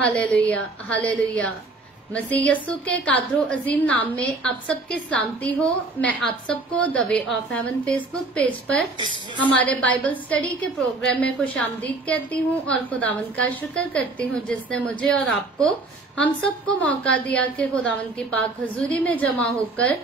Hallelujah hallelujah. मसीह यस्सु के कादरो अजीम नाम में आप सबकी सलामती हो। मैं आप सबको the way of haven Facebook page पर हमारे बाइबल स्टडी के प्रोग्राम में खुशामदीद कहती हूँ और खुदावन का शुक्र करती हूँ जिसने मुझे और आपको हम सबको मौका दिया कि खुदावन की पाक हजूरी में जमा होकर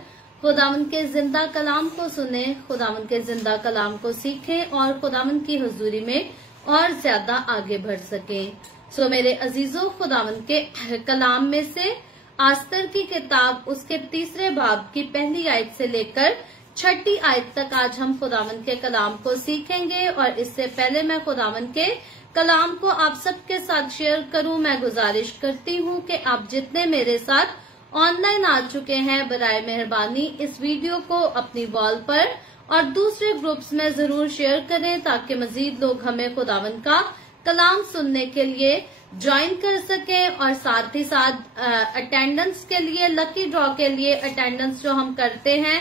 खुदावन के जिंदा कलाम को सुने, खुदावन के जिंदा कलाम को सीखें और खुदावन की हजूरी में और ज्यादा आगे बढ़ सके। सो मेरे अजीजों, खुदावन के कलाम में से आस्तर की किताब उसके 3 बाब की पहली आयत से लेकर 6 आयत तक आज हम खुदावन के कलाम को सीखेंगे। और इससे पहले मैं खुदावन के कलाम को आप सबके साथ शेयर करूं, मैं गुजारिश करती हूं कि आप जितने मेरे साथ ऑनलाइन आ चुके हैं बराए मेहरबानी इस वीडियो को अपनी वॉल पर और दूसरे ग्रुप्स में जरूर शेयर करें ताकि मजीद लोग हमें खुदावन का कलाम सुनने के लिए ज्वाइन कर सकें। और साथ ही साथ अटेंडेंस के लिए, लकी ड्रॉ के लिए अटेंडेंस जो हम करते हैं,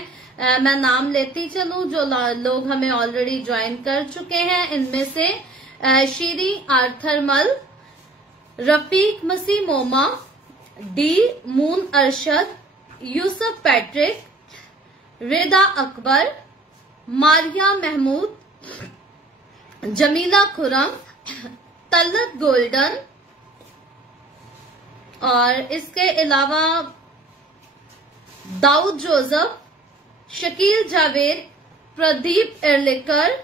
मैं नाम लेती चलूं जो लोग हमें ऑलरेडी ज्वाइन कर चुके हैं। इनमें से Shiri Arthur Mal, Rafiq Masih Moma, D Moon Arshad, Yusuf Patrick, Reda Akbar, Maria Mahmood, Jamila Khurram, Talat Golden और इसके अलावा दाऊद जोसेफ, शकील जावेद, प्रदीप एर्लिकर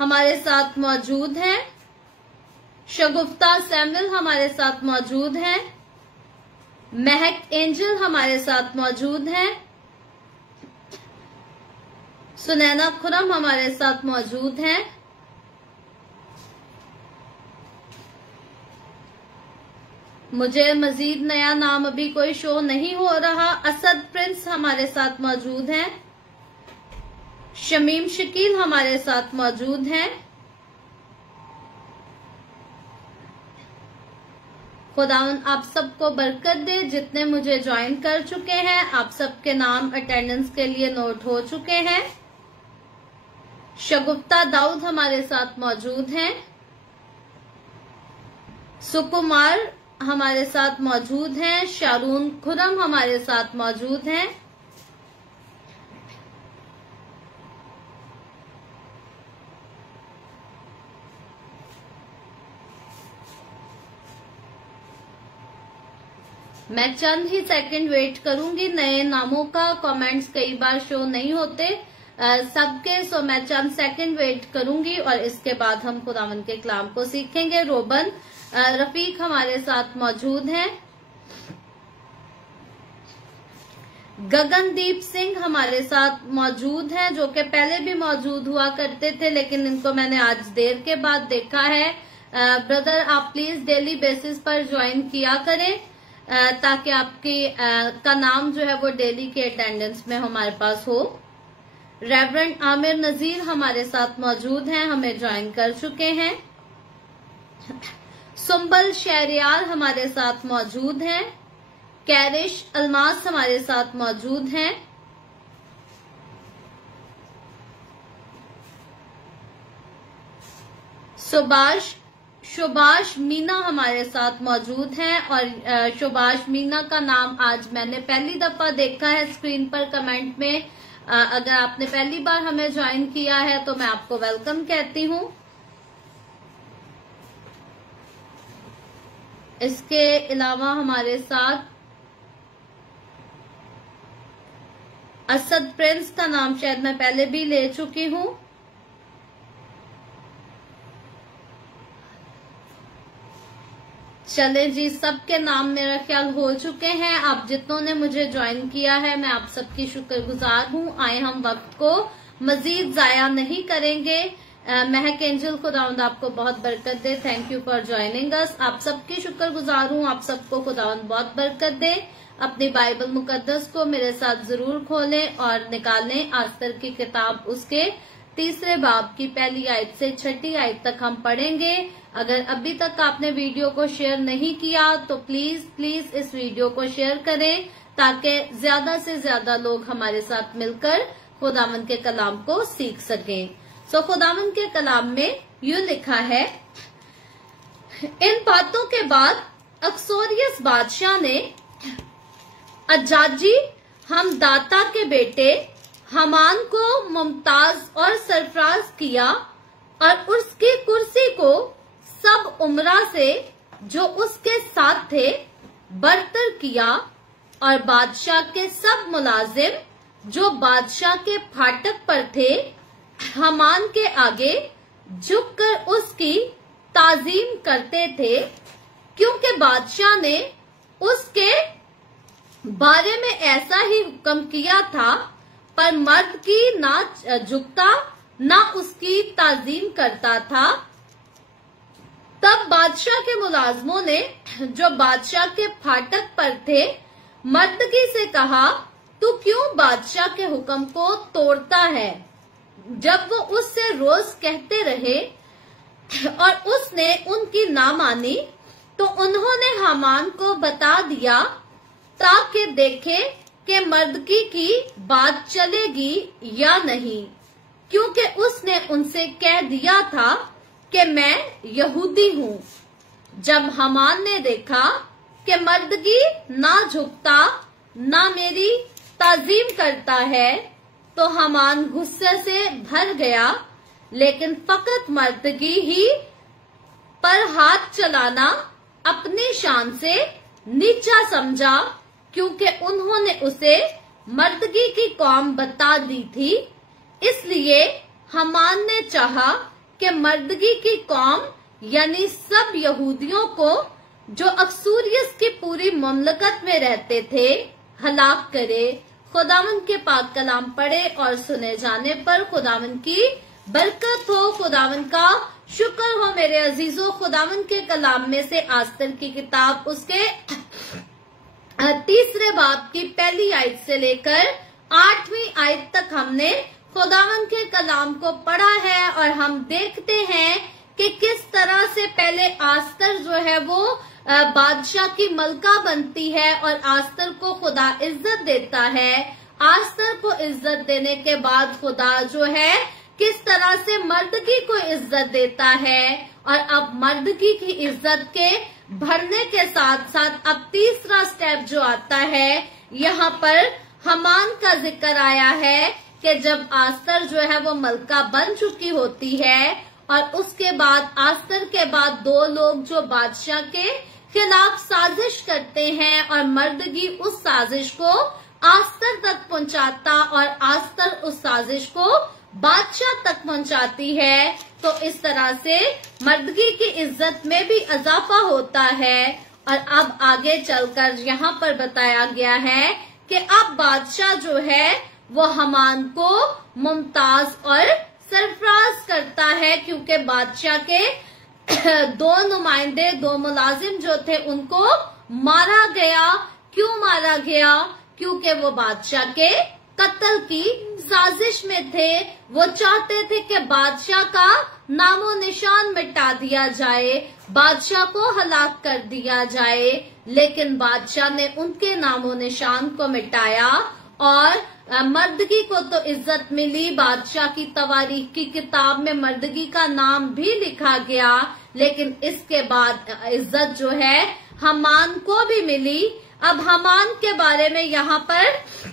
हमारे साथ मौजूद हैं, शगुफ्ता सैमुअल हमारे साथ मौजूद हैं, महक एंजल हमारे साथ मौजूद हैं, सुनैना खुरम हमारे साथ मौजूद हैं, मुझे मजीद नया नाम अभी कोई शो नहीं हो रहा। असद प्रिंस हमारे साथ मौजूद हैं, शमीम शकील हमारे साथ मौजूद हैं। खुदावन आप सबको बरकत दे। जितने मुझे ज्वाइन कर चुके हैं आप सबके नाम अटेंडेंस के लिए नोट हो चुके हैं। शगुफ्ता दाऊद हमारे साथ मौजूद हैं, सुकुमार हमारे साथ मौजूद हैं, शारून खुरम हमारे साथ मौजूद हैं, मैं चंद ही सेकंड वेट करूंगी। नए नामों का कमेंट्स कई बार शो नहीं होते सबके, सो मैं चंद सेकंड वेट करूंगी और इसके बाद हम खुदावन के कलाम को सीखेंगे। रोबन रफीक हमारे साथ मौजूद हैं, गगनदीप सिंह हमारे साथ मौजूद हैं जो कि पहले भी मौजूद हुआ करते थे लेकिन इनको मैंने आज देर के बाद देखा है। ब्रदर आप प्लीज डेली बेसिस पर ज्वाइन किया करें ताकि आपकी का नाम जो है वो डेली के अटेंडेंस में हमारे पास हो। रेवरेंड आमिर नजीर हमारे साथ मौजूद हैं, हमें ज्वाइन कर चुके हैं। सुंबल शहरियार हमारे साथ मौजूद हैं, कैरिश अलमास हमारे साथ मौजूद हैं, सुभाष मीना हमारे साथ मौजूद हैं। और सुभाष मीना का नाम आज मैंने पहली दफा देखा है स्क्रीन पर कमेंट में। अगर आपने पहली बार हमें ज्वाइन किया है तो मैं आपको वेलकम कहती हूँ। इसके अलावा हमारे साथ असद प्रिंस का नाम शायद मैं पहले भी ले चुकी हूँ। चले जी, सबके नाम मेरा ख्याल हो चुके हैं। आप जितनों ने मुझे ज्वाइन किया है मैं आप सबकी शुक्रगुजार हूँ। आए हम वक्त को मजीद जाया नहीं करेंगे। महक एंजल खुदावंद आपको बहुत बरकत दे। Thank you for joining us. आप सबकी शुक्रगुजार हूँ। आप सबको खुदावंद बहुत बरकत दे। अपनी बाइबल मुकद्दस को मेरे साथ जरूर खोलें और निकालें। आस्तर की किताब उसके 3 बाब की पहली आयत से 6 आयत तक हम पढ़ेंगे। अगर अभी तक आपने वीडियो को शेयर नहीं किया तो प्लीज इस वीडियो को शेयर करें ताकि ज्यादा से ज्यादा लोग हमारे साथ मिलकर खुदावन के कलाम को सीख सकें। सो खुदावन के कलाम में यूं लिखा है, इन बातों के बाद अक्सोरियस बादशाह ने अजाजी हमदाता के बेटे हमान को मुमताज और सरफराज किया और उसकी कुर्सी को सब उमरा से जो उसके साथ थे बरतर किया और बादशाह के सब मुलाजिम जो बादशाह के फाटक पर थे हमान के आगे झुककर उसकी ताजीम करते थे, क्योंकि बादशाह ने उसके बारे में ऐसा ही हुक्म किया था। पर मर्द की ना झुकता ना उसकी ताजीम करता था। तब बादशाह के मुलाजमों ने जो बादशाह के फाटक पर थे मर्दगी से कहा, तू क्यों बादशाह के हुक्म को तोड़ता है? जब वो उससे रोज कहते रहे और उसने उनकी ना मानी, तो उन्होंने हामान को बता दिया ताकि देखे कि मर्दगी की बात चलेगी या नहीं, क्योंकि उसने उनसे कह दिया था कि मैं यहूदी हूँ। जब हामान ने देखा कि मर्दगी ना झुकता ना मेरी ताजीम करता है, तो हामान गुस्से से भर गया, लेकिन फकत मर्दगी ही पर हाथ चलाना अपनी शान से नीचा समझा, क्योंकि उन्होंने उसे मर्दगी की कौम बता दी थी। इसलिए हामान ने चाहा कि मर्दगी की कौम यानी सब यहूदियों को जो अक्सोरियस की पूरी ममलकत में रहते थे हलाक करे। खुदावन के पाक कलाम पढ़े और सुने जाने पर खुदावन की बरकत हो। खुदावन का शुक्र हो मेरे अजीजों। खुदावन के कलाम में से आस्तर की किताब उसके 3 बाब की पहली आयत से लेकर 8वीं आयत तक हमने खुदावन के कलाम को पढ़ा है और हम देखते हैं कि किस तरह से पहले आस्तर जो है वो बादशाह की मलका बनती है और आस्तर को खुदा इज्जत देता है। आस्तर को इज्जत देने के बाद खुदा जो है किस तरह से मर्दगी को इज्जत देता है और अब मर्दगी की इज्जत के भरने के साथ साथ अब तीसरा स्टेप जो आता है, यहाँ पर हामान का जिक्र आया है कि जब आस्तर जो है वो मलका बन चुकी होती है और उसके बाद आस्तर के बाद 2 लोग जो बादशाह के खिलाफ साजिश करते हैं और मर्दगी उस साजिश को आस्तर तक पहुंचाता और आस्तर उस साजिश को बादशाह तक पहुंचाती है, तो इस तरह से मर्दगी की इज्जत में भी इजाफा होता है। और अब आगे चलकर यहाँ पर बताया गया है कि अब बादशाह जो है वो हामान को मुमताज और सरफराज करता है, क्योंकि बादशाह के 2 नुमाइंदे 2 मुलाजिम जो थे उनको मारा गया। क्यों मारा गया? क्योंकि वो बादशाह के कत्ल की साजिश में थे। वो चाहते थे कि बादशाह का नामो निशान मिटा दिया जाए, बादशाह को हलाक कर दिया जाए, लेकिन बादशाह ने उनके नामो निशान को मिटाया और मर्दगी को तो इज्जत मिली। बादशाह की तवारीख की किताब में मर्दगी का नाम भी लिखा गया, लेकिन इसके बाद इज्जत जो है हामान को भी मिली। अब हामान के बारे में यहाँ पर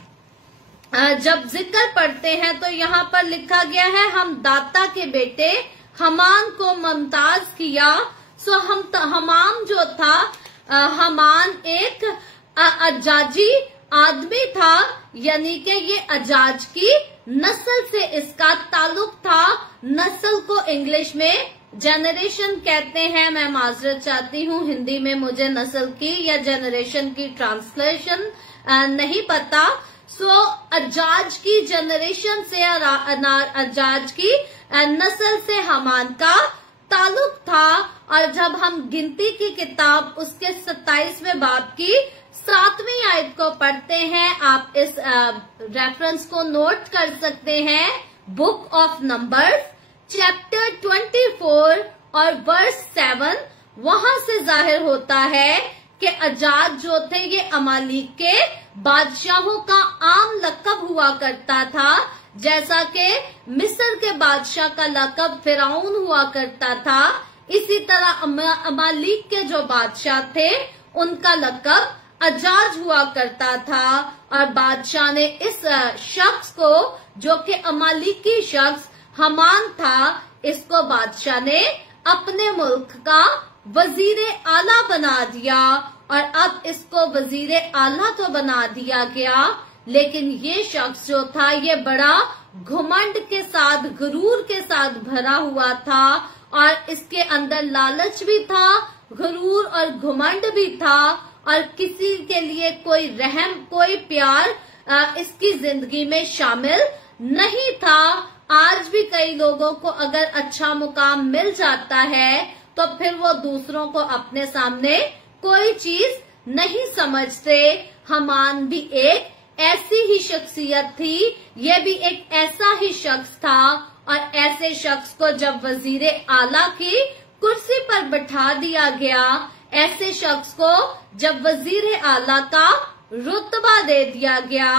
जब जिक्र पढ़ते हैं तो यहाँ पर लिखा गया है, हम दाता के बेटे हामान को मुमताज किया। सो हमाम जो था, हामान एक अजाजी आदमी था, यानी कि ये अजाज की नस्ल से इसका ताल्लुक था। नस्ल को इंग्लिश में जनरेशन कहते हैं। मैं माजरत चाहती हूँ, हिंदी में मुझे नस्ल की या जनरेशन की ट्रांसलेशन नहीं पता। सो अजाज की जनरेशन से अजाज की नस्ल से हामान का ताल्लुक था। और जब हम गिनती की किताब उसके 27वें बाब की 7वीं आयत को पढ़ते हैं, आप इस रेफरेंस को नोट कर सकते हैं। बुक ऑफ नंबर्स चैप्टर 24 और वर्स 7, वहां से जाहिर होता है कि अजाज जो थे ये अमालिक के बादशाहों का आम लकब हुआ करता था, जैसा कि मिस्र के बादशाह का लकब फिरौन हुआ करता था। इसी तरह अमालिक के जो बादशाह थे उनका लक़ब अजाज हुआ करता था। और बादशाह ने इस शख्स को, जो कि अमालिकी शख्स हमान था, इसको बादशाह ने अपने मुल्क का वजीर आला बना दिया। और अब इसको वजीर आला तो बना दिया गया, लेकिन ये शख्स जो था ये बड़ा घुमंड के साथ, गुरूर के साथ भरा हुआ था, और इसके अंदर लालच भी था, गुरूर और घुमंड भी था, और किसी के लिए कोई रहम, कोई प्यार इसकी जिंदगी में शामिल नहीं था। आज भी कई लोगों को अगर अच्छा मुकाम मिल जाता है तो फिर वो दूसरों को अपने सामने कोई चीज नहीं समझते। हमान भी एक ऐसी ही शख्सियत थी, ये भी एक ऐसा ही शख्स था, और ऐसे शख्स को जब वजीर आला की कुर्सी पर बिठा दिया गया, ऐसे शख्स को जब वजीर आला का रुतबा दे दिया गया,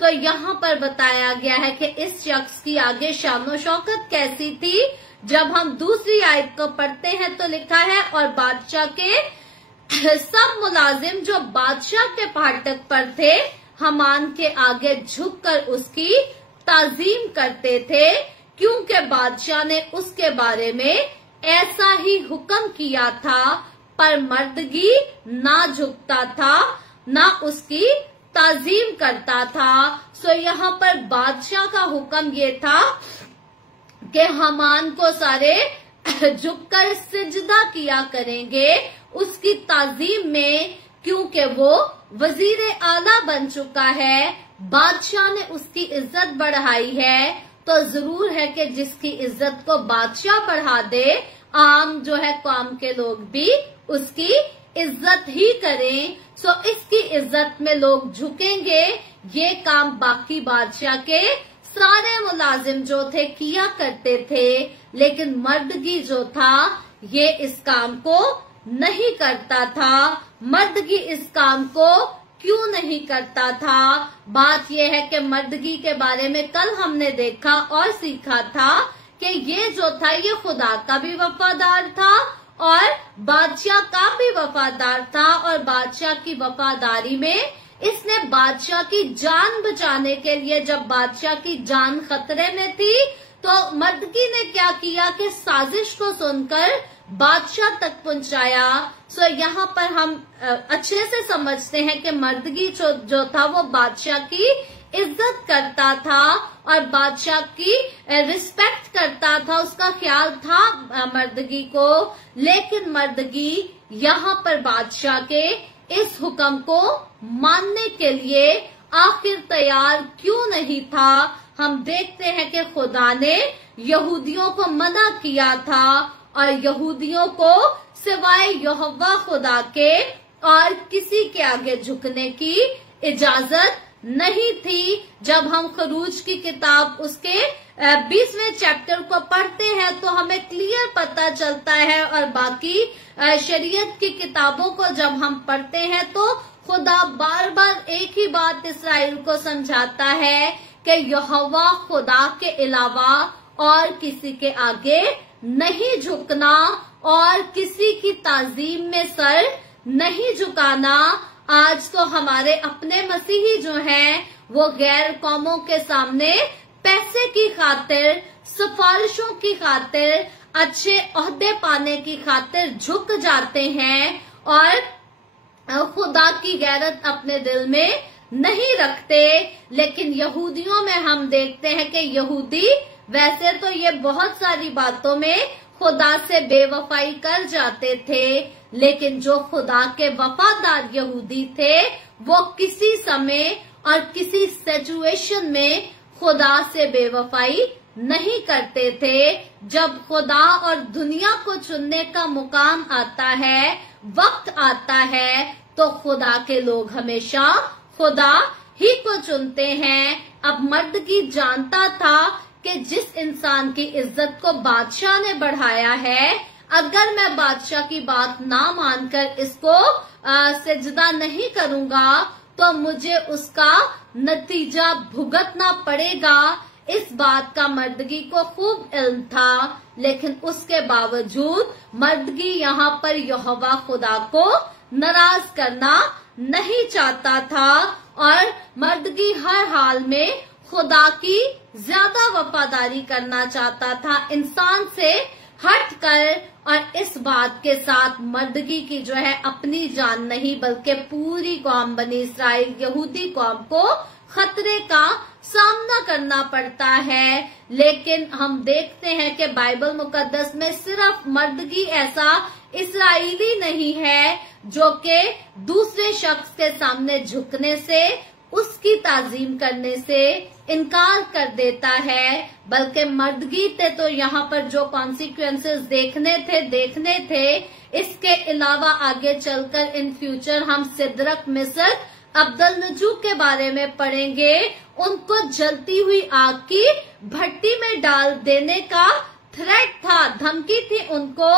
तो यहाँ पर बताया गया है कि इस शख्स की आगे शानो शौकत कैसी थी। जब हम दूसरी आयत को पढ़ते हैं तो लिखा है, और बादशाह के सब मुलाजिम जो बादशाह के फाटक पर थे, हमान के आगे झुककर उसकी ताजीम करते थे, क्योंकि बादशाह ने उसके बारे में ऐसा ही हुक्म किया था। पर मर्दगी ना झुकता था, ना उसकी ताजीम करता था। सो यहाँ पर बादशाह का हुक्म ये था कि हमान को सारे झुककर सिजदा किया करेंगे उसकी ताजीम में, क्योंकि वो वजीर आला बन चुका है, बादशाह ने उसकी इज्जत बढ़ाई है। तो जरूर है कि जिसकी इज्जत को बादशाह बढ़ा दे, आम जो है कौम के लोग भी उसकी इज्जत ही करें। सो इसकी इज्जत में लोग झुकेंगे। ये काम बाकी बादशाह के सारे मुलाजिम जो थे किया करते थे, लेकिन मर्दगी जो था ये इस काम को नहीं करता था। मर्दगी इस काम को क्यों नहीं करता था? बात यह है कि मर्दगी के बारे में कल हमने देखा और सीखा था कि ये जो था ये खुदा का भी वफादार था और बादशाह का भी वफादार था, और बादशाह की वफादारी में इसने बादशाह की जान बचाने के लिए, जब बादशाह की जान खतरे में थी, तो मर्दगी ने क्या किया कि साजिश को सुनकर बादशाह तक पहुंचाया। सो यहाँ पर हम अच्छे से समझते हैं कि मर्दगी जो था वो बादशाह की इज्जत करता था और बादशाह की रिस्पेक्ट करता था, उसका ख्याल था मर्दगी को। लेकिन मर्दगी यहाँ पर बादशाह के इस हुक्म को मानने के लिए आखिर तैयार क्यों नहीं था? हम देखते हैं कि खुदा ने यहूदियों को मना किया था और यहूदियों को सिवाय यहोवा खुदा के और किसी के आगे झुकने की इजाजत नहीं थी। जब हम खरूज की किताब उसके 20वें चैप्टर को पढ़ते हैं तो हमें क्लियर पता चलता है, और बाकी शरीयत की किताबों को जब हम पढ़ते हैं तो खुदा बार बार एक ही बात इस्राएल को समझाता है कि यहोवा खुदा के अलावा और किसी के आगे नहीं झुकना और किसी की ताजीम में सर नहीं झुकाना। आज तो हमारे अपने मसीही जो हैं वो गैर कौमों के सामने पैसे की खातिर, सिफारिशों की खातिर, अच्छे ओहदे पाने की खातिर झुक जाते हैं और खुदा की गैरत अपने दिल में नहीं रखते। लेकिन यहूदियों में हम देखते हैं कि यहूदी वैसे तो ये बहुत सारी बातों में खुदा से बेवफाई कर जाते थे, लेकिन जो खुदा के वफादार यहूदी थे वो किसी समय और किसी सिचुएशन में खुदा से बेवफाई नहीं करते थे। जब खुदा और दुनिया को चुनने का मुकाम आता है, वक्त आता है, तो खुदा के लोग हमेशा खुदा ही को चुनते हैं। अब मर्दगी जानता था कि जिस इंसान की इज्जत को बादशाह ने बढ़ाया है, अगर मैं बादशाह की बात ना मानकर इसको सिजदा नहीं करूंगा तो मुझे उसका नतीजा भुगतना पड़ेगा। इस बात का मर्दगी को खूब इल्म था, लेकिन उसके बावजूद मर्दगी यहाँ पर यहोवा खुदा को नाराज करना नहीं चाहता था और मर्दगी हर हाल में खुदा की ज्यादा वफादारी करना चाहता था, इंसान से हटकर, और इस बात के साथ मर्दगी की जो है अपनी जान नहीं बल्कि पूरी कौम बनी इस्राइल यहूदी कौम को खतरे का सामना करना पड़ता है। लेकिन हम देखते हैं कि बाइबल मुकद्दस में सिर्फ मर्दगी ऐसा इस्राएली नहीं है जो कि दूसरे शख्स के सामने झुकने से, उसकी ताजीम करने से इनकार कर देता है, बल्कि मर्दगी थे तो यहाँ पर जो कॉन्सिक्वेंसेस देखने थे। इसके अलावा आगे चलकर इन फ्यूचर हम सिद्रक, मिस्र, अब्दुलनजू के बारे में पढ़ेंगे। उनको जलती हुई आग की भट्टी में डाल देने का थ्रेट था, धमकी थी, उनको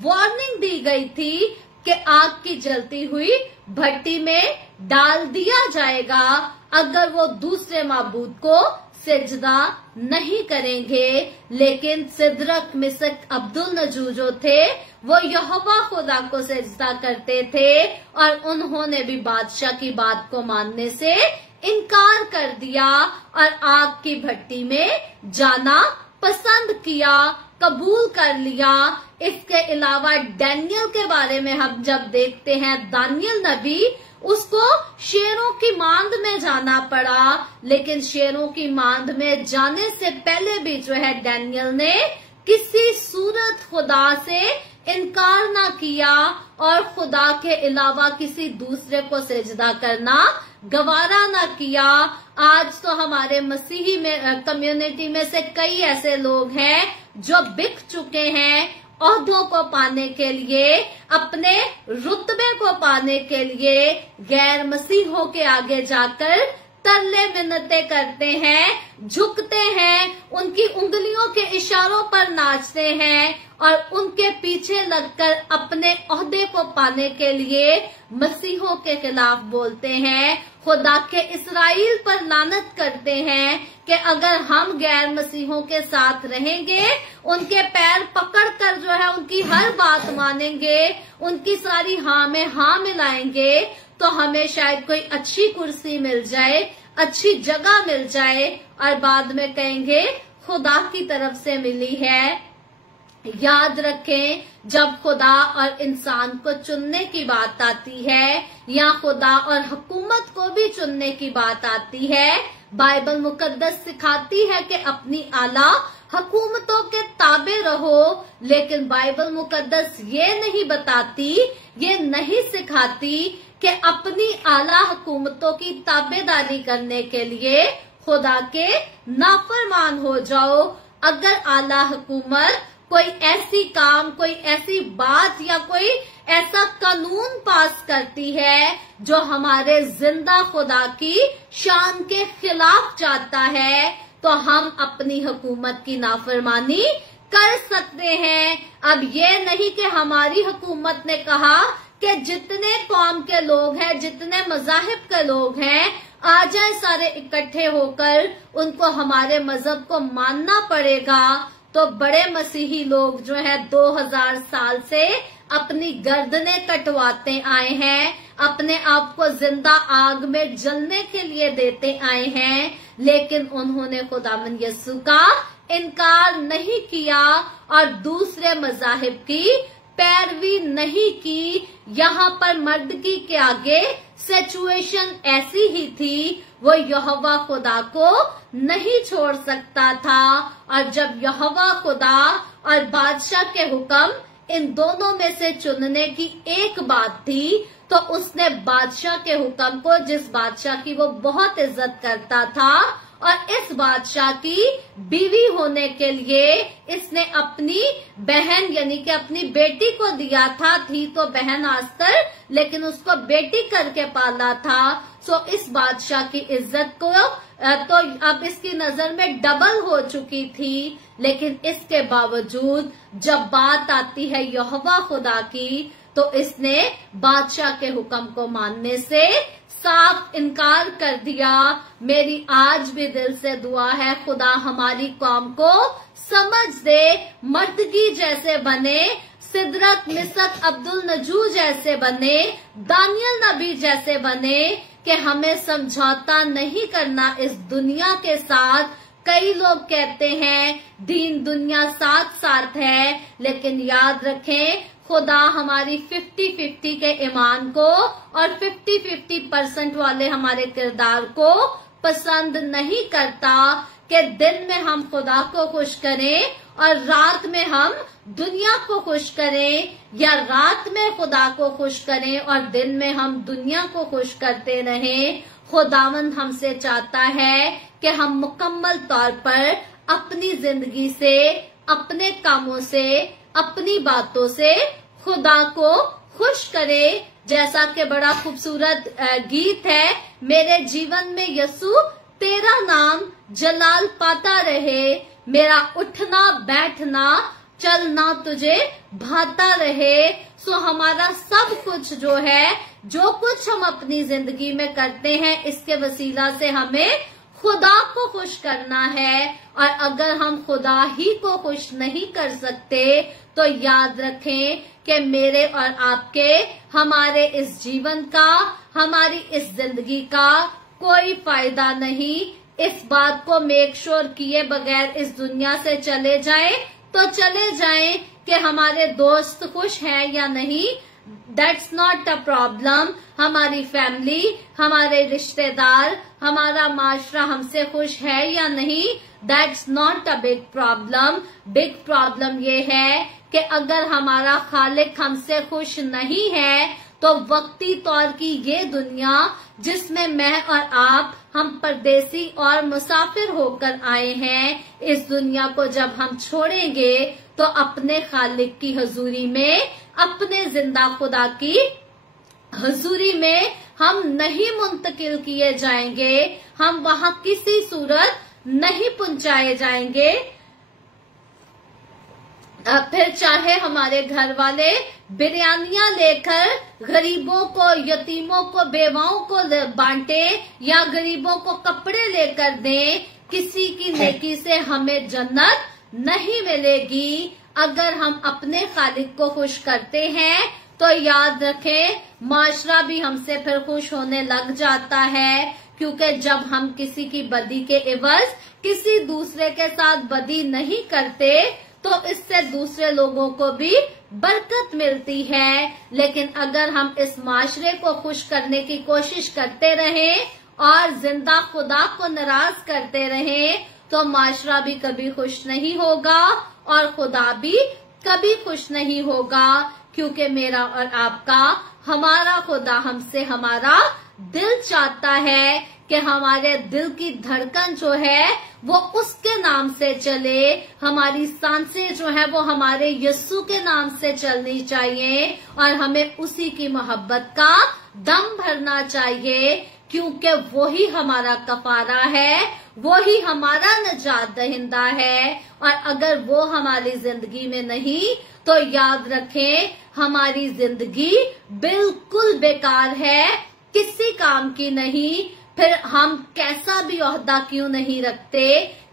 वार्निंग दी गई थी कि आग की जलती हुई भट्टी में डाल दिया जाएगा अगर वो दूसरे माबूद को सिजदा नहीं करेंगे। लेकिन सिद्रक, मिशक, अब्दुलनजू जो थे वो यहोवा खुदा को सिजदा करते थे और उन्होंने भी बादशाह की बात को मानने से इनकार कर दिया और आग की भट्टी में जाना पसंद किया, कबूल कर लिया। इसके अलावा डैनियल के बारे में हम जब देखते हैं, दानियल नबी, उसको शेरों की मांद में जाना पड़ा, लेकिन शेरों की मांद में जाने से पहले भी जो है डैनियल ने किसी सूरत खुदा से इनकार ना किया और खुदा के अलावा किसी दूसरे को सिजदा करना गवारा ना किया। आज तो हमारे मसीही में कम्युनिटी में से कई ऐसे लोग हैं जो बिक चुके हैं ओहदों को पाने के लिए, अपने रुतबे को पाने के लिए गैर मसीहों के आगे जाकर तरले मिन्नतें करते हैं, झुकते हैं, उनकी उंगलियों के इशारों पर नाचते हैं और उनके पीछे लगकर अपने ओहदे को पाने के लिए मसीहों के खिलाफ बोलते हैं, खुदा के इस्राएल पर लानत करते हैं कि अगर हम गैर मसीहों के साथ रहेंगे, उनके पैर पकड़कर जो है उनकी हर बात मानेंगे, उनकी सारी हाँ में हाँ मिलाएंगे, तो हमें शायद कोई अच्छी कुर्सी मिल जाए, अच्छी जगह मिल जाए और बाद में कहेंगे खुदा की तरफ से मिली है। याद रखें, जब खुदा और इंसान को चुनने की बात आती है या खुदा और हुकूमत को भी चुनने की बात आती है, बाइबल मुकद्दस सिखाती है कि अपनी आला हुकूमतों के ताबे रहो, लेकिन बाइबल मुकद्दस ये नहीं बताती, ये नहीं सिखाती कि अपनी आला हुकूमतों की ताबेदारी करने के लिए खुदा के नाफरमान हो जाओ। अगर आला हुकूमत कोई ऐसी काम, कोई ऐसी बात या कोई ऐसा कानून पास करती है जो हमारे जिंदा खुदा की शान के खिलाफ जाता है, तो हम अपनी हुकूमत की नाफरमानी कर सकते हैं। अब ये नहीं कि हमारी हुकूमत ने कहा कि जितने कौम के लोग हैं, जितने मज़ाहिब के लोग हैं, आ जाए सारे इकट्ठे होकर, उनको हमारे मजहब को मानना पड़ेगा। तो बड़े मसीही लोग जो है 2000 साल से अपनी गर्दनें कटवाते आए हैं, अपने आप को जिंदा आग में जलने के लिए देते आए हैं, लेकिन उन्होंने खुदावंद यीशु का इनकार नहीं किया और दूसरे मज़ाहिब की पैरवी नहीं की। यहाँ पर मर्दगी के आगे सिचुएशन ऐसी ही थी, वो यहोवा खुदा को नहीं छोड़ सकता था। और जब यहोवा खुदा और बादशाह के हुक्म, इन दोनों में से चुनने की एक बात थी, तो उसने बादशाह के हुक्म को, जिस बादशाह की वो बहुत इज्जत करता था और इस बादशाह की बीवी होने के लिए इसने अपनी बहन यानी कि अपनी बेटी को दिया था। थी तो बहन आस्तर, लेकिन उसको बेटी करके पाला था। सो इस बादशाह की इज्जत को तो अब इसकी नजर में डबल हो चुकी थी। लेकिन इसके बावजूद जब बात आती है यहोवा खुदा की, तो इसने बादशाह के हुक्म को मानने से साफ इनकार कर दिया। मेरी आज भी दिल से दुआ है, खुदा हमारी कौम को समझ दे, मर्दगी जैसे बने, सिदरत, मिसक, अब्दुल नजू जैसे बने, दानियल नबी जैसे बने कि हमें समझौता नहीं करना इस दुनिया के साथ। कई लोग कहते हैं दीन दुनिया साथ साथ है, लेकिन याद रखें खुदा हमारी 50-50 के ईमान को और 50-50% वाले हमारे किरदार को पसंद नहीं करता कि दिन में हम खुदा को खुश करें और रात में हम दुनिया को खुश करें, या रात में खुदा को खुश करें और दिन में हम दुनिया को खुश करते रहें। खुदावंद हमसे चाहता है कि हम मुकम्मल तौर पर अपनी जिंदगी से, अपने कामों से, अपनी बातों से खुदा को खुश करें। जैसा कि बड़ा खूबसूरत गीत है, मेरे जीवन में यीशु तेरा नाम जलाल पाता रहे, मेरा उठना बैठना चलना तुझे भाता रहे। सो हमारा सब कुछ जो है, जो कुछ हम अपनी जिंदगी में करते हैं, इसके वसीला से हमें खुदा को खुश करना है। और अगर हम खुदा ही को खुश नहीं कर सकते तो याद रखें कि मेरे और आपके, हमारे इस जीवन का, हमारी इस जिंदगी का कोई फायदा नहीं। इस बात को मेक श्योर किए बगैर इस दुनिया से चले जाएं तो चले जाएं कि हमारे दोस्त खुश हैं या नहीं, दैट्स नॉट अ प्रॉब्लम। हमारी फैमिली, हमारे रिश्तेदार, हमारा माशरा हमसे खुश है या नहीं, that's not a big problem. Big problem ये है कि अगर हमारा खालिक हमसे खुश नहीं है तो वक्ती तौर की ये दुनिया जिसमें मैं और आप, हम परदेसी और मुसाफिर होकर आए हैं, इस दुनिया को जब हम छोड़ेंगे तो अपने खालिक की हजूरी में, अपने जिंदा खुदा की हजूरी में हम नहीं मुंतकिल किए जाएंगे, हम वहां किसी सूरत नहीं पहुंचाए जाएंगे। फिर चाहे हमारे घर वाले बिरयानियां लेकर गरीबों को, यतीमों को, बेवाओं को बांटे या गरीबों को कपड़े लेकर दें, किसी की नेकी से हमें जन्नत नहीं मिलेगी। अगर हम अपने खालिक को खुश करते हैं तो याद रखें माशरा भी हमसे फिर खुश होने लग जाता है, क्योंकि जब हम किसी की बदी के एवज किसी दूसरे के साथ बदी नहीं करते तो इससे दूसरे लोगों को भी बरकत मिलती है। लेकिन अगर हम इस माशरे को खुश करने की कोशिश करते रहें और जिंदा खुदा को नाराज करते रहें तो माशरा भी कभी खुश नहीं होगा और खुदा भी कभी खुश नहीं होगा, क्योंकि मेरा और आपका, हमारा खुदा हमसे हमारा दिल चाहता है कि हमारे दिल की धड़कन जो है वो उसके नाम से चले, हमारी सांसें जो है वो हमारे यीशु के नाम से चलनी चाहिए और हमें उसी की मोहब्बत का दम भरना चाहिए, क्योंकि वो ही हमारा कफारा है, वो ही हमारा निजात दहिंदा है। और अगर वो हमारी जिंदगी में नहीं तो याद रखें हमारी जिंदगी बिल्कुल बेकार है, किसी काम की नहीं। फिर हम कैसा भी ओहदा क्यों नहीं रखते,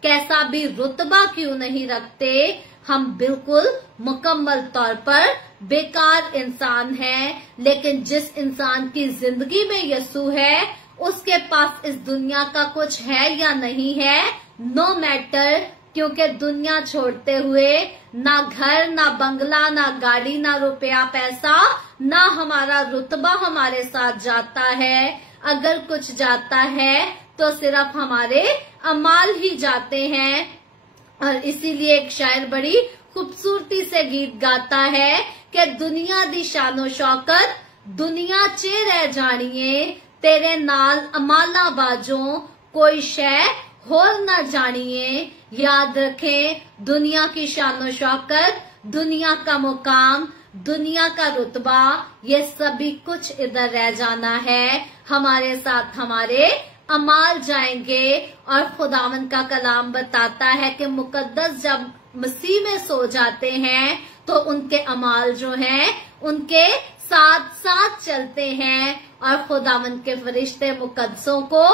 कैसा भी रुतबा क्यों नहीं रखते, हम बिल्कुल मुकम्मल तौर पर बेकार इंसान हैं। लेकिन जिस इंसान की जिंदगी में यीशु है उसके पास इस दुनिया का कुछ है या नहीं है, नो मैटर, क्योंकि दुनिया छोड़ते हुए ना घर, ना बंगला, ना गाड़ी, ना रुपया पैसा, ना हमारा रुतबा हमारे साथ जाता है। अगर कुछ जाता है तो सिर्फ हमारे अमाल ही जाते हैं। और इसीलिए एक शायर बड़ी खूबसूरती से गीत गाता है कि दुनिया दी शानो शौकत दुनिया चे रह जानिए, तेरे नाल अमाला बाजों कोई शय होर न जानिए। याद रखें दुनिया की शानो शौकत, दुनिया का मुकाम, दुनिया का रुतबा, ये सभी कुछ इधर रह जाना है, हमारे साथ हमारे अमाल जाएंगे। और खुदावंद का कलाम बताता है कि मुकद्दस जब मसीह में सो जाते हैं तो उनके अमाल जो हैं उनके साथ साथ चलते हैं और खुदावंद के फरिश्ते मुकद्दसों को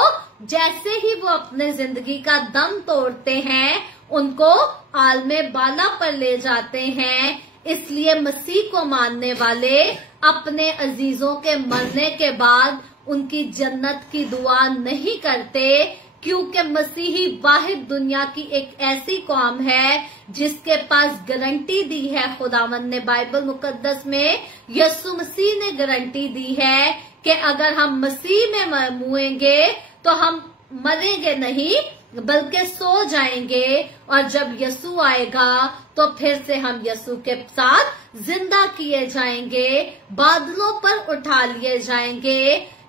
जैसे ही वो अपने जिंदगी का दम तोड़ते हैं उनको आलमे बाला पर ले जाते हैं। इसलिए मसीह को मानने वाले अपने अजीजों के मरने के बाद उनकी जन्नत की दुआ नहीं करते, क्योंकि मसीही वाहिद दुनिया की एक ऐसी कौम है जिसके पास गारंटी दी है खुदावंद ने बाइबल मुकद्दस में, यीशु मसीह ने गारंटी दी है कि अगर हम मसीह में मुएंगे तो हम मरेंगे नहीं बल्कि सो जाएंगे, और जब यीशु आएगा तो फिर से हम यीशु के साथ जिंदा किए जाएंगे, बादलों पर उठा लिए जाएंगे।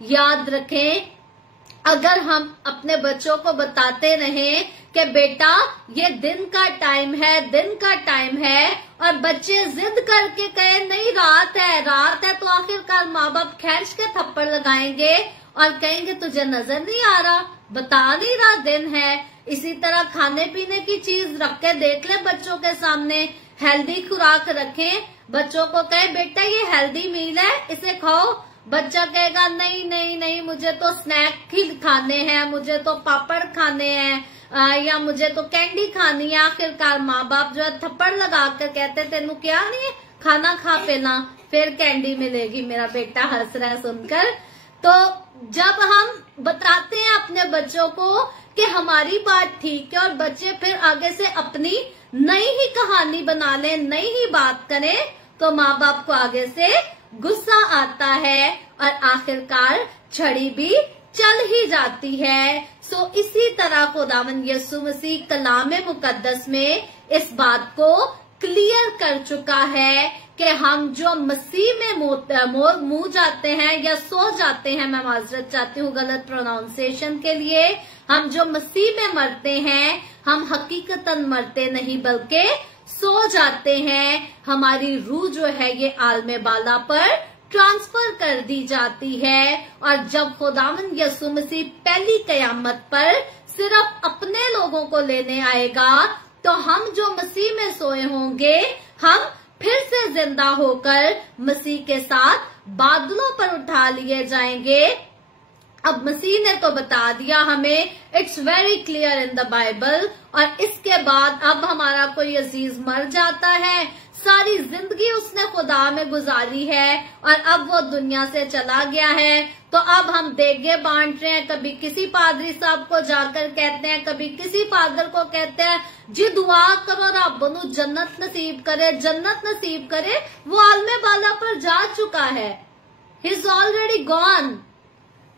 याद रखें, अगर हम अपने बच्चों को बताते रहें कि बेटा ये दिन का टाइम है, दिन का टाइम है, और बच्चे जिद करके कहे नहीं रात है, रात है, तो आखिरकार माँ बाप खींच के थप्पड़ लगाएंगे और कहेंगे तुझे नजर नहीं आ रहा, बता नहीं रहा दिन है। इसी तरह खाने पीने की चीज रख के देख ले बच्चों के सामने, हेल्दी खुराक रखें, बच्चों को कहे बेटा ये हेल्दी मील है, इसे खाओ, बच्चा कहेगा नहीं नहीं नहीं मुझे तो स्नैक ही खाने हैं, मुझे तो पापड़ खाने हैं, या मुझे तो कैंडी खानी है। आखिरकार माँ बाप जो है थप्पड़ लगा कर कहते तेनू क्या नहीं है, खाना खा पेना फिर कैंडी मिलेगी, मेरा बेटा हंस रहा है सुनकर। तो जब हम बताते हैं अपने बच्चों को कि हमारी बात ठीक है और बच्चे फिर आगे से अपनी नई ही कहानी बना लें, नई ही बात करें, तो माँ बाप को आगे से गुस्सा आता है और आखिरकार छड़ी भी चल ही जाती है। सो इसी तरह खुदावंद यीशु मसीह कलाम मुकद्दस में इस बात को क्लियर कर चुका है कि हम जो मसीह में मुँह जाते हैं या सो जाते हैं, मैं माजरत चाहती हूँ गलत प्रोनाउंसिएशन के लिए, हम जो मसीह में मरते हैं हम हकीकतन मरते नहीं बल्कि सो जाते हैं। हमारी रूह जो है ये आलमे बाला पर ट्रांसफर कर दी जाती है, और जब खुदावंद यीशु मसीह पहली कयामत पर सिर्फ अपने लोगों को लेने आएगा तो हम जो मसीह में सोए होंगे हम फिर से जिंदा होकर मसीह के साथ बादलों पर उठा लिए जाएंगे। अब मसीह ने तो बता दिया हमें, it's very clear in the Bible. और इसके बाद अब हमारा कोई अजीज मर जाता है, सारी जिंदगी उसने खुदा में गुजारी है और अब वो दुनिया से चला गया है, तो अब हम देगे बांट रहे हैं, कभी किसी पादरी साहब को जाकर कहते हैं, कभी किसी फादर को कहते हैं जी दुआ करो रब नू जन्नत नसीब करे, जन्नत नसीब करे। वो आलमे बाला पर जा चुका है, ही इज ऑलरेडी गॉन।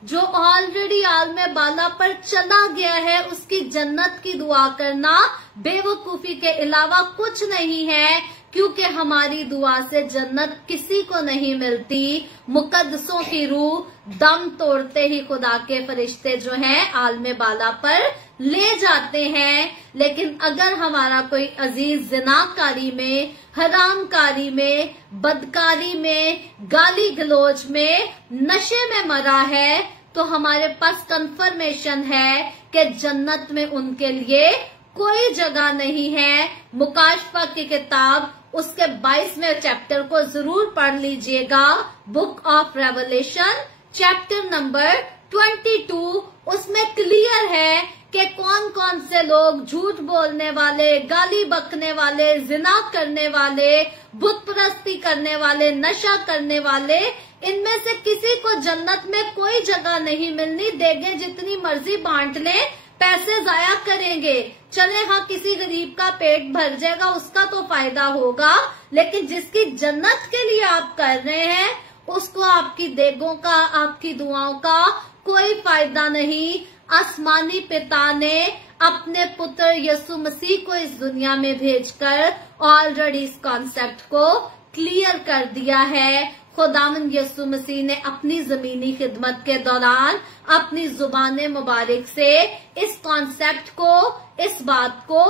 जो ऑलरेडी आलमे बाला पर चला गया है उसकी जन्नत की दुआ करना बेवकूफी के अलावा कुछ नहीं है, क्योंकि हमारी दुआ से जन्नत किसी को नहीं मिलती। मुकद्दसों की रूह दम तोड़ते ही खुदा के फरिश्ते जो हैं आलमे बाला पर ले जाते हैं। लेकिन अगर हमारा कोई अजीज जिनाकारी में, हरामकारी में, बदकारी में, गाली गलोच में, नशे में मरा है तो हमारे पास कंफर्मेशन है कि जन्नत में उनके लिए कोई जगह नहीं है। मुकाशफा की किताब उसके 22वें चैप्टर को जरूर पढ़ लीजिएगा, book of revelation chapter number 22। उसमें क्लियर है कि कौन कौन से लोग झूठ बोलने वाले, गाली बकने वाले, जिना करने वाले, बुत परस्ती करने वाले, नशा करने वाले, इनमें से किसी को जन्नत में कोई जगह नहीं मिलनी। देगे जितनी मर्जी बांट लें, पैसे जाया करेंगे, चले हाँ किसी गरीब का पेट भर जाएगा उसका तो फायदा होगा, लेकिन जिसकी जन्नत के लिए आप कर रहे हैं उसको आपकी देगों का, आपकी दुआओं का कोई फायदा नहीं। आसमानी पिता ने अपने पुत्र यीशु मसीह को इस दुनिया में भेजकर ऑलरेडी इस कॉन्सेप्ट को क्लियर कर दिया है। खुदावंद यीशु मसीह ने अपनी जमीनी खिदमत के दौरान अपनी जुबान मुबारक से इस कॉन्सेप्ट को, इस बात को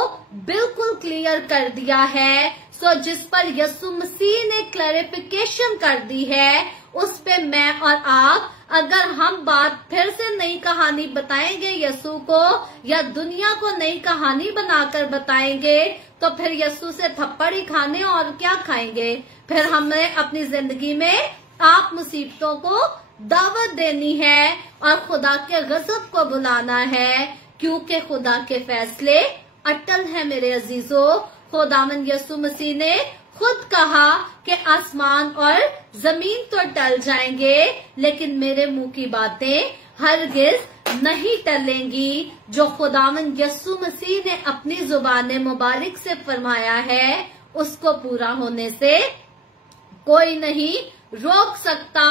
बिल्कुल क्लियर कर दिया है। सो जिस पर यीशु मसीह ने क्लैरिफिकेशन कर दी है उस पे मैं और आप, अगर हम बात फिर से नई कहानी बताएंगे यीशु को या दुनिया को नई कहानी बनाकर बताएंगे तो फिर यीशु से थप्पड़ ही खाने और क्या खाएंगे। फिर हमें अपनी जिंदगी में आप मुसीबतों को दावत देनी है और खुदा के गज़ब को बुलाना है, क्योंकि खुदा के फैसले अटल है मेरे अजीजों। खुदावंद यीशु मसीह ने खुद कहा कि आसमान और जमीन तो टल जाएंगे, लेकिन मेरे मुंह की बातें हरगिज नहीं टलेंगी। जो खुदावंद यीशु मसीह ने अपनी जुबान मुबारक से फरमाया है, उसको पूरा होने से कोई नहीं रोक सकता।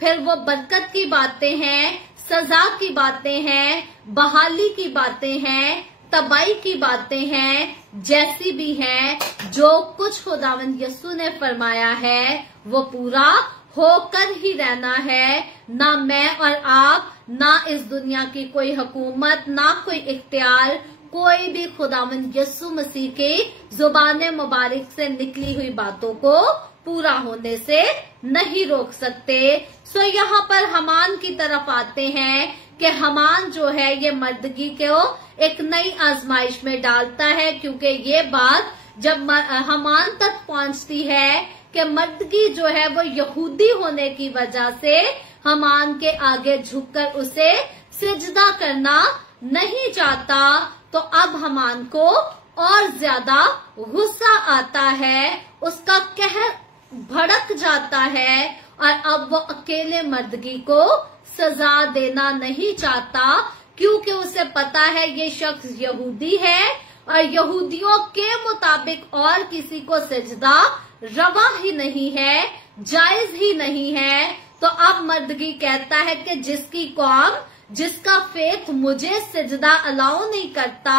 फिर वो बरकत की बातें हैं, सजा की बातें हैं, बहाली की बातें हैं, तबाही की बातें हैं, जैसी भी हैं, जो कुछ खुदावंद यीशु ने फरमाया है वो पूरा होकर ही रहना है। ना मैं और आप, ना इस दुनिया की कोई हुकूमत, ना कोई इख्तियार, कोई भी खुदावंद यीशु मसीह के जुबान मुबारक से निकली हुई बातों को पूरा होने से नहीं रोक सकते। सो यहाँ पर हमान की तरफ आते हैं कि हमान जो है ये मर्दगी को एक नई आजमाइश में डालता है, क्योंकि ये बात जब हमान तक पहुंचती है कि मर्दगी जो है वो यहूदी होने की वजह से हमान के आगे झुककर उसे सिजदा करना नहीं चाहता, तो अब हमान को और ज्यादा गुस्सा आता है, उसका कहर भड़क जाता है और अब वो अकेले मर्दगी को सजा देना नहीं चाहता, क्योंकि उसे पता है ये शख्स यहूदी है और यहूदियों के मुताबिक और किसी को सजदा रवा ही नहीं है, जायज ही नहीं है। तो अब मर्दगी कहता है कि जिसकी कौम, जिसका फेथ मुझे सजदा अलाउ नहीं करता,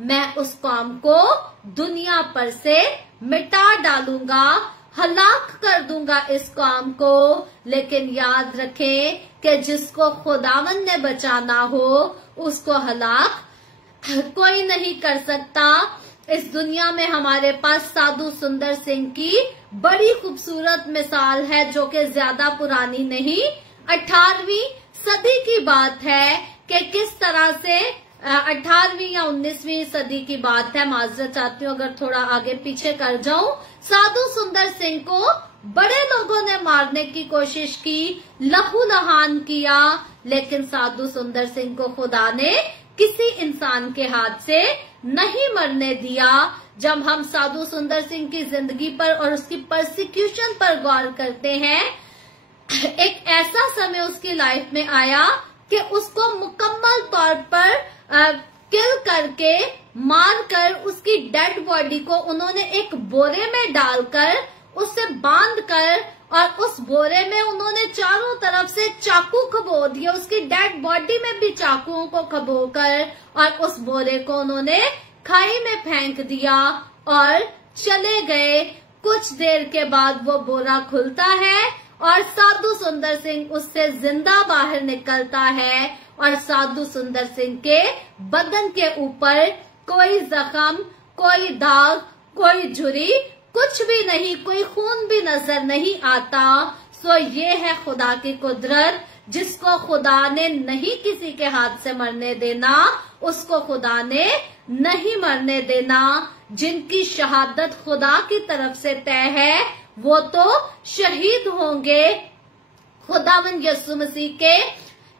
मैं उस कौम को दुनिया पर से मिटा डालूंगा, हलाक कर दूंगा इस कौम को। लेकिन याद रखें कि जिसको खुदावंद ने बचाना हो उसको हलाक कोई नहीं कर सकता। इस दुनिया में हमारे पास साधु सुंदर सिंह की बड़ी खूबसूरत मिसाल है, जो कि ज्यादा पुरानी नहीं, 18वीं सदी की बात है कि किस तरह से 18वीं या 19वीं सदी की बात है, माजरत चाहती हूँ अगर थोड़ा आगे पीछे कर जाऊं। साधु सुंदर सिंह को बड़े लोगों ने मारने की कोशिश की, लहू लहान किया, लेकिन साधु सुंदर सिंह को खुदा ने किसी इंसान के हाथ से नहीं मरने दिया। जब हम साधु सुंदर सिंह की जिंदगी पर और उसकी परसिक्यूशन पर गौर करते हैं, एक ऐसा समय उसकी लाइफ में आया कि उसको मुकम्मल तौर पर किल करके, मारकर उसकी डेड बॉडी को उन्होंने एक बोरे में डालकर, उसे बांधकर, और उस बोरे में उन्होंने चारों तरफ से चाकू खबो दिए, उसकी डेड बॉडी में भी चाकुओं को खबोकर, और उस बोरे को उन्होंने खाई में फेंक दिया और चले गए। कुछ देर के बाद वो बोरा खुलता है और साधु सुंदर सिंह उससे जिंदा बाहर निकलता है, और साधु सुंदर सिंह के बदन के ऊपर कोई जख्म, कोई दाग, कोई झुर्री, कुछ भी नहीं, कोई खून भी नजर नहीं आता। सो ये है खुदा की कुदरत, जिसको खुदा ने नहीं किसी के हाथ से मरने देना, उसको खुदा ने नहीं मरने देना। जिनकी शहादत खुदा की तरफ से तय है वो तो शहीद होंगे। खुदावंद यीशु मसीह के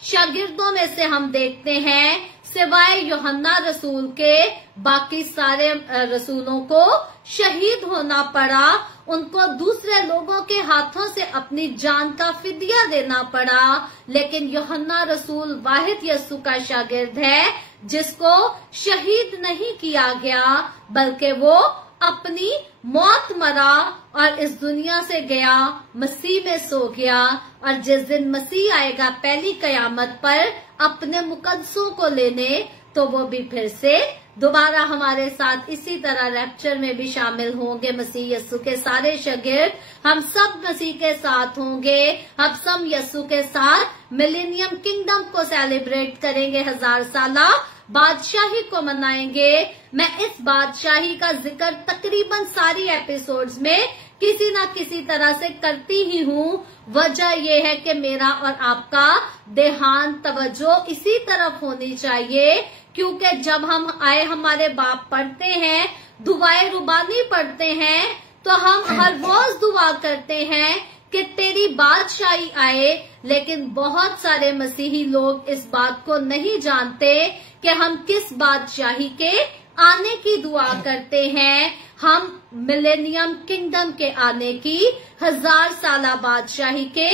शागिर्दों में से हम देखते हैं, सिवाय यूहन्ना रसूल के बाकी सारे रसूलों को शहीद होना पड़ा, उनको दूसरे लोगों के हाथों से अपनी जान का फिदिया देना पड़ा। लेकिन यूहन्ना रसूल वाहिद यीशु का शागिर्द है जिसको शहीद नहीं किया गया, बल्कि वो अपनी मौत मरा और इस दुनिया से गया, मसीह में सो गया। और जिस दिन मसीह आएगा पहली कयामत पर अपने मुकद्दसों को लेने, तो वो भी फिर से दोबारा हमारे साथ इसी तरह रैप्चर में भी शामिल होंगे। मसीह यीशु के सारे शागिर्द हम सब मसीह के साथ होंगे, हम सब यीशु के साथ मिलेनियम किंगडम को सेलिब्रेट करेंगे, 1000 साला बादशाही को मनाएंगे। मैं इस बादशाही का जिक्र तकरीबन सारी एपिसोड्स में किसी न किसी तरह से करती ही हूँ। वजह यह है कि मेरा और आपका ध्यान, तवज्जो इसी तरफ होनी चाहिए, क्योंकि जब हम आए हमारे बाप पढ़ते हैं, दुआए रुबानी पढ़ते हैं, तो हम हर रोज दुआ करते हैं कि तेरी बादशाही आए। लेकिन बहुत सारे मसीही लोग इस बात को नहीं जानते कि हम किस बादशाही के आने की दुआ करते हैं। हम मिलेनियम किंगडम के आने की, 1000 साला बादशाही के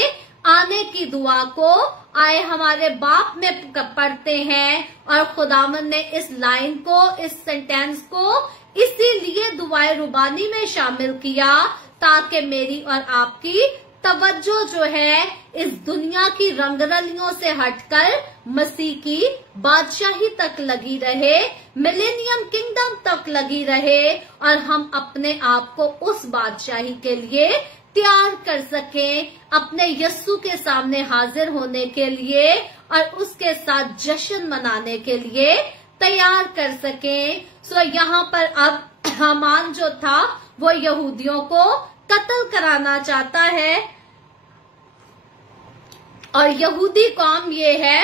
आने की दुआ को आए हमारे बाप में पढ़ते हैं। और खुदावन ने इस लाइन को, इस सेंटेंस को इसीलिए दुआए रुबानी में शामिल किया ताकि मेरी और आपकी तवज्जो जो है इस दुनिया की रंगरलियों से हटकर मसीह की बादशाही तक लगी रहे, मिलेनियम किंगडम तक लगी रहे, और हम अपने आप को उस बादशाही के लिए तैयार कर सकें, अपने यस्सु के सामने हाजिर होने के लिए और उसके साथ जश्न मनाने के लिए तैयार कर सकें। सो यहाँ पर अब हामान जो था वो यहूदियों को कत्ल कराना चाहता है, और यहूदी कौम ये है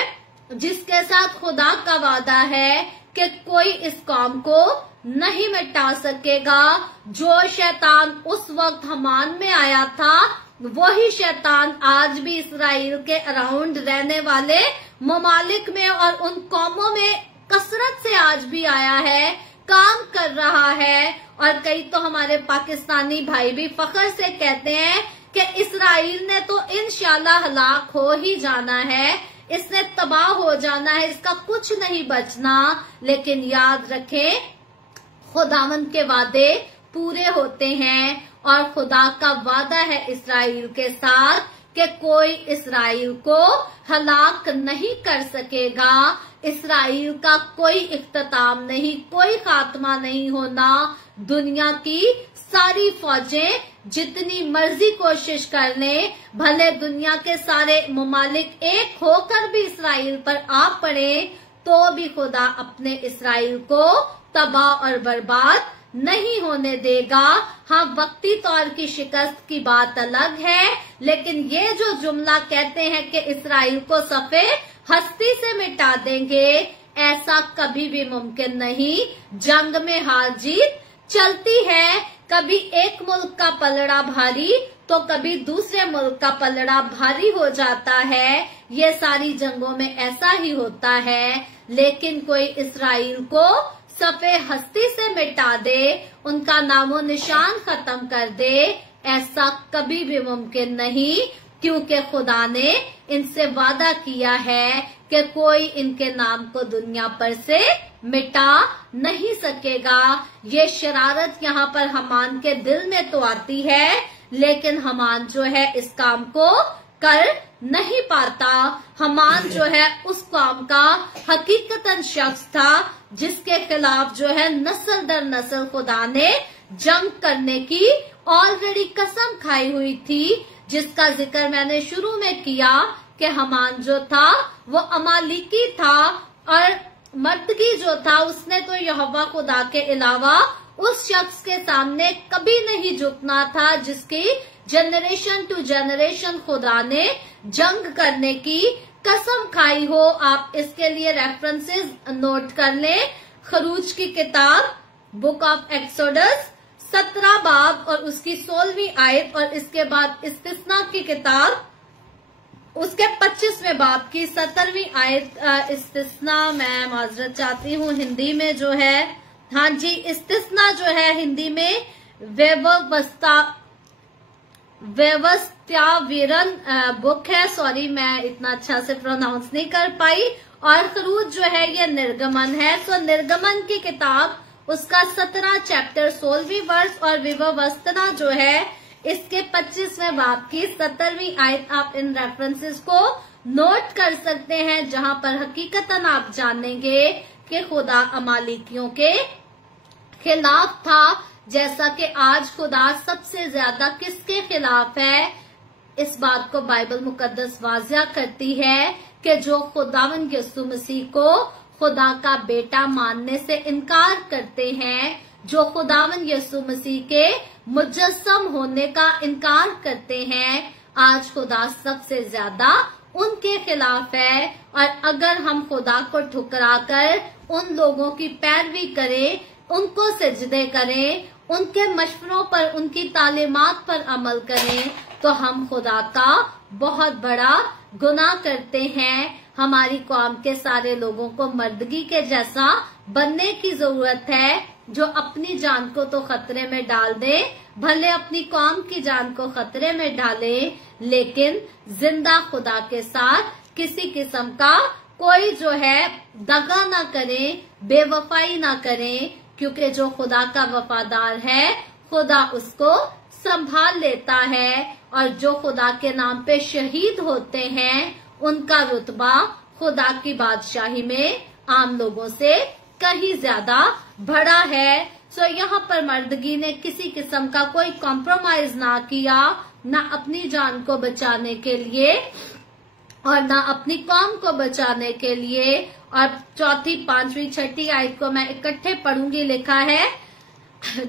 जिसके साथ खुदा का वादा है कि कोई इस कौम को नहीं मिटा सकेगा। जो शैतान उस वक्त हामान में आया था वही शैतान आज भी इसराइल के अराउंड रहने वाले ममालिक में और उन कौमों में कसरत से आज भी आया है, काम कर रहा है। और कई तो हमारे पाकिस्तानी भाई भी फख्र से कहते हैं कि इसराइल ने तो इंशाल्लाह हलाक हो ही जाना है, इसने तबाह हो जाना है, इसका कुछ नहीं बचना। लेकिन याद रखें खुदावन के वादे पूरे होते हैं, और खुदा का वादा है इसराइल के साथ कि कोई इसराइल को हलाक नहीं कर सकेगा। इसराइल का कोई इख्तिताम नहीं, कोई खात्मा नहीं होना। दुनिया की सारी फौजें जितनी मर्जी कोशिश कर लें, भले दुनिया के सारे ममालिक एक होकर भी इसराइल पर आ पड़े, तो भी खुदा अपने इसराइल को तबाह और बर्बाद नहीं होने देगा। हाँ, वक्ती तौर की शिकस्त की बात अलग है, लेकिन ये जो जुमला कहते हैं कि इसराइल को सफे हस्ती से मिटा देंगे, ऐसा कभी भी मुमकिन नहीं। जंग में हार जीत चलती है, कभी एक मुल्क का पलड़ा भारी तो कभी दूसरे मुल्क का पलड़ा भारी हो जाता है। ये सारी जंगों में ऐसा ही होता है। लेकिन कोई इसराइल को सफे हस्ती से मिटा दे, उनका नामो निशान खत्म कर दे, ऐसा कभी भी मुमकिन नहीं, क्योंकि खुदा ने इनसे वादा किया है कि कोई इनके नाम को दुनिया पर से मिटा नहीं सकेगा। ये शरारत यहाँ पर हामान के दिल में तो आती है, लेकिन हामान जो है इस काम को कर नहीं पाता। हामान जो है उस काम का हकीकतन शख्स था जिसके खिलाफ जो है नस्ल दर नस्ल खुदा ने जंग करने की ऑलरेडी कसम खाई हुई थी, जिसका जिक्र मैंने शुरू में किया कि हामान जो था वो अमालिकी था, और मर्दगी जो था उसने तो यहोवा खुदा के अलावा उस शख्स के सामने कभी नहीं झुकना था जिसकी जनरेशन टू जनरेशन खुदा ने जंग करने की कसम खाई हो। आप इसके लिए रेफरेंसेस नोट कर लें। खरूज की किताब बुक ऑफ एक्सोडस 17 बाब और उसकी 16वीं आयत, और इसके बाद इस्तिस्ना की किताब उसके 25वें बाब की 17वीं आयत। इस्तिस्ना मैं माजरत चाहती हूँ हिंदी में जो है, हाँ जी, इस्तिस्ना जो है हिंदी में व्यवस्थाविरन बुक है। सॉरी, मैं इतना अच्छा से प्रोनाउंस नहीं कर पाई। और खरूज जो है ये निर्गमन है। तो निर्गमन की किताब उसका 17 चैप्टर 16वीं वर्ष, और व्यवस्था जो है इसके 25वें बाब की 17वीं आयत। आप इन रेफरेंसेस को नोट कर सकते हैं, जहां पर हकीकतन आप जानेंगे कि खुदा अमालिकियों के खिलाफ था, जैसा कि आज खुदा सबसे ज्यादा किसके खिलाफ है। इस बात को बाइबल मुकद्दस वाज़िया करती है कि जो खुदावन यीशु मसीह को खुदा का बेटा मानने से इनकार करते हैं, जो खुदावन यीशु मसीह के मुजस्सम होने का इनकार करते हैं, आज खुदा सबसे ज्यादा उनके खिलाफ है। और अगर हम खुदा को ठुकराकर उन लोगों की पैरवी करें, उनको सजदे करें, उनके मशवरों पर, उनकी तालीमात पर अमल करें, तो हम खुदा का बहुत बड़ा गुनाह करते हैं। हमारी कौम के सारे लोगों को मर्दगी के जैसा बनने की जरूरत है, जो अपनी जान को तो खतरे में डाल दे, भले अपनी कौम की जान को खतरे में डाले, लेकिन जिंदा खुदा के साथ किसी किस्म का कोई जो है दगा ना करे, बेवफाई ना करे, क्योंकि जो खुदा का वफादार है खुदा उसको संभाल लेता है। और जो खुदा के नाम पे शहीद होते हैं उनका रुतबा खुदा की बादशाही में आम लोगों से कहीं ज्यादा बड़ा है। सो यहाँ पर मर्दगी ने किसी किस्म का कोई कॉम्प्रोमाइज ना किया, ना अपनी जान को बचाने के लिए और ना अपनी कौम को बचाने के लिए। और चौथी, पांचवी, छठी आयत को मैं इकट्ठे पढ़ूंगी। लिखा है,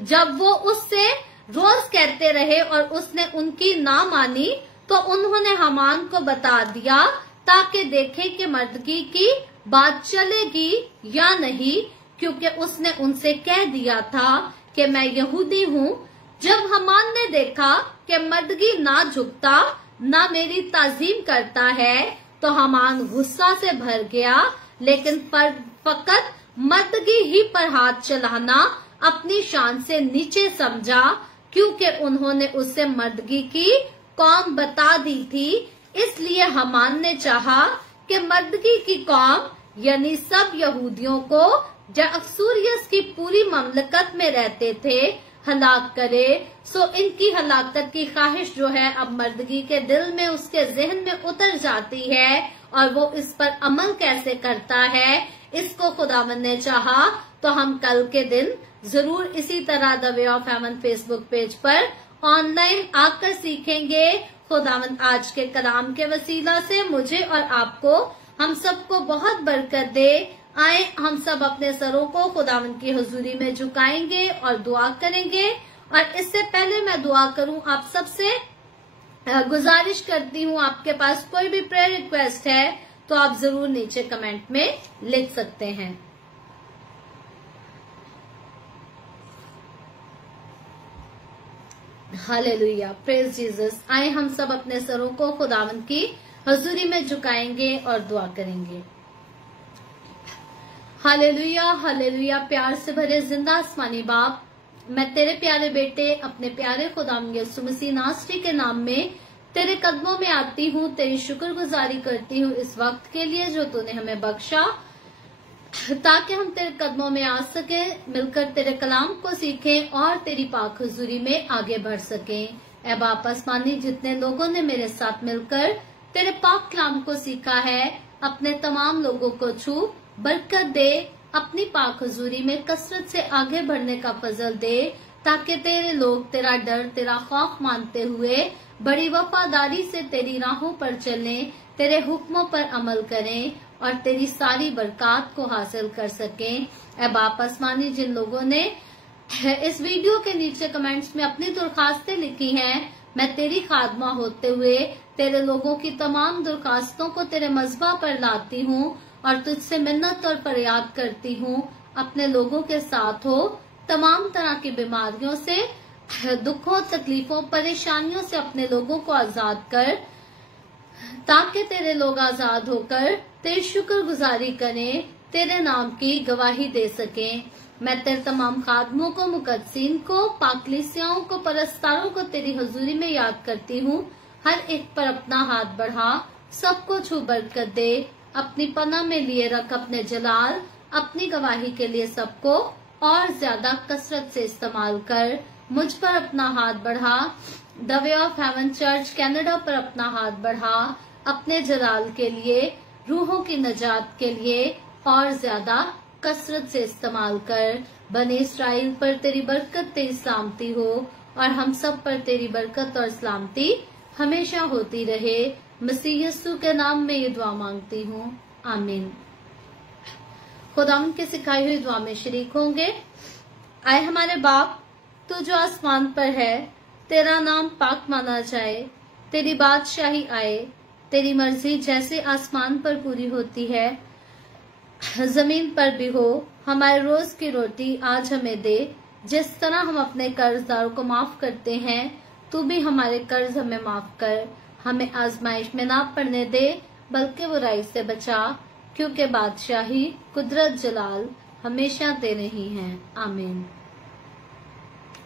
जब वो उससे रोज कहते रहे और उसने उनकी ना मानी, तो उन्होंने हामान को बता दिया ताकि देखे कि मर्दगी की बात चलेगी या नहीं, क्योंकि उसने उनसे कह दिया था कि मैं यहूदी हूँ। जब हामान ने देखा कि मर्दगी ना झुकता, ना मेरी ताजीम करता है, तो हामान गुस्सा से भर गया, लेकिन फकत मर्दगी ही पर हाथ चलाना अपनी शान से नीचे समझा, क्योंकि उन्होंने उससे मर्दगी की कौम बता दी थी। इसलिए हामान ने चाहा कि मर्दगी की कौम यानी सब यहूदियों को जो अक्सूरियस की पूरी ममलकत में रहते थे हलाक करे। सो इनकी हलाकत की ख्वाहिश जो है अब मर्दगी के दिल में, उसके जहन में उतर जाती है, और वो इस पर अमल कैसे करता है इसको खुदावंद ने चाहा तो हम कल के दिन जरूर इसी तरह the way of haven Facebook page पर ऑनलाइन आकर सीखेंगे। खुदावंद आज के कलाम के वसीला से मुझे और आपको, हम सबको बहुत बरकत दे। आए हम सब अपने सरों को खुदावंद की हुजूरी में झुकाएंगे और दुआ करेंगे। और इससे पहले मैं दुआ करूं, आप सबसे गुजारिश करती हूं, आपके पास कोई भी प्रेयर रिक्वेस्ट है तो आप जरूर नीचे कमेंट में लिख सकते हैं। Hallelujah, praise Jesus. आए हम सब अपने सरों को खुदावंद की हुजूरी में झुकाएंगे और दुआ करेंगे। Hallelujah, hallelujah. प्यार से भरे जिंदा आसमानी बाप, मैं तेरे प्यारे बेटे अपने प्यारे खुदावंद यीशु मसीह नासरी के नाम में तेरे कदमों में आती हूँ, तेरी शुक्रगुजारी करती हूँ इस वक्त के लिए जो तूने हमें बख्शा, ताकि हम तेरे कदमों में आ सके, मिलकर तेरे कलाम को सीखें और तेरी पाक हुजूरी में आगे बढ़ सकें। ऐ बाप आसमानी, जितने लोगों ने मेरे साथ मिलकर तेरे पाक कलाम को सीखा है, अपने तमाम लोगों को छू बरकत दे, अपनी पाक हुजूरी में कसरत से आगे बढ़ने का फजल दे, ताकि तेरे लोग तेरा डर, तेरा खौफ मानते हुए बड़ी वफादारी से तेरी राहों पर चलें, तेरे हुक्मों पर अमल करें और तेरी सारी बरकत को हासिल कर सकें। ऐ बाप आसमानी, जिन लोगों ने इस वीडियो के नीचे कमेंट्स में अपनी दरखास्तें लिखी हैं, मैं तेरी खादमा होते हुए तेरे लोगों की तमाम दरखास्तों को तेरे मज़बा पर लाती हूँ और तुझसे मिन्नत और फरियाद करती हूँ, अपने लोगों के साथ हो, तमाम तरह की बीमारियों से, दुखों, तकलीफों, परेशानियों से अपने लोगों को आजाद कर, ताकि तेरे लोग आजाद होकर तेरी शुक्रगुजारी करें, तेरे नाम की गवाही दे सकें। मैं तेरे तमाम खादमों को, मुकद्दसीन को, पाकलीसियाओं को, परस्तारों को तेरी हुजूरी में याद करती हूँ। हर एक पर अपना हाथ बढ़ा, सबको छू बरकत दे, अपनी पनाह में लिए रख, अपने जलाल, अपनी गवाही के लिए सबको और ज्यादा कसरत से इस्तेमाल कर। मुझ पर अपना हाथ बढ़ा, the way of haven church Canada पर अपना हाथ बढ़ा, अपने जलाल के लिए, रूहों की नजात के लिए और ज्यादा कसरत से इस्तेमाल कर। बने इस्राइल पर तेरी बरकत, तेरी सलामती हो और हम सब पर तेरी बरकत और सलामती हमेशा होती रहे। मसीह यीशु के नाम में ये दुआ मांगती हूँ, आमीन। खुदावंद की सिखाई हुई दुआ में शरीक होंगे। आए हमारे बाप, तू जो आसमान पर है, तेरा नाम पाक माना जाए, तेरी बादशाही आए, तेरी मर्जी जैसे आसमान पर पूरी होती है जमीन पर भी हो। हमारे रोज की रोटी आज हमें दे, जिस तरह हम अपने कर्जदारों को माफ करते हैं, तू भी हमारे कर्ज हमें माफ कर। हमें आजमाइश में ना पड़ने दे, बल्कि बुराई से बचा, क्योंकि बादशाही, कुदरत, जलाल हमेशा दे रही हैं। आमीन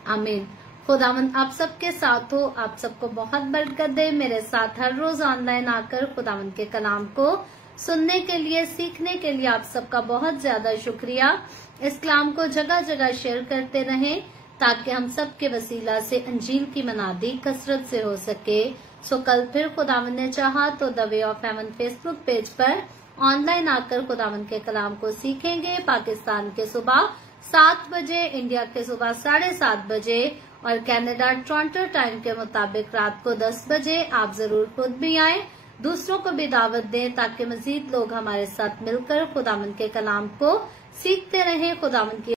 आमीन। खुदावंद आप सबके साथ हो, आप सबको बहुत बरकत दे। मेरे साथ हर रोज ऑनलाइन आकर खुदावंद के कलाम को सुनने के लिए, सीखने के लिए आप सबका बहुत ज्यादा शुक्रिया। इस कलाम को जगह जगह शेयर करते रहें ताकि हम सब के वसीला से अंजील की मनादी कसरत से हो सके। सो कल फिर खुदावंद ने चाहा तो the way of haven Facebook page पर ऑनलाइन आकर खुदावंद के कलाम को सीखेंगे। पाकिस्तान के सुबह 7 बजे, इंडिया के सुबह 7:30 बजे और कनाडा टोरंटो टाइम के मुताबिक रात को 10 बजे। आप जरूर खुद भी आए, दूसरों को भी दावत दें ताकि मजीद लोग हमारे साथ मिलकर खुदावंद के कलाम को सीखते रहें। खुदावंद की